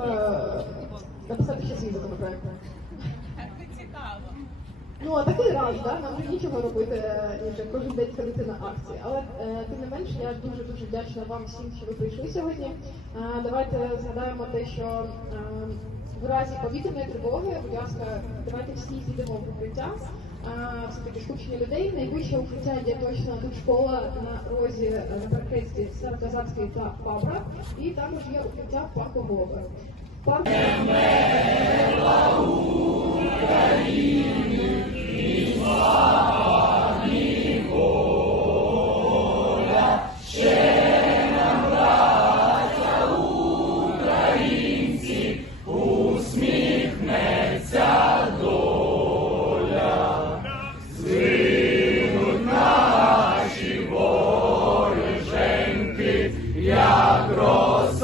uh, that's such a season, I'm afraid. Ну, а такий раз, да? нам вже нічого робити, е, ніж кожен день ходити на акції. Але е, тим не менш, я дуже дуже вдячна вам всім, що ви прийшли сьогодні. Е, давайте згадаємо те, що в разі повітряної тривоги, будь ласка, давайте всі підемо в укриття. Е, все таки скупчення людей. Найближче укриття є точно тут школа на розі на перехресті Староказацької та Фабра. І також є укриття парку Голоба. Парк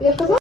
Я казала?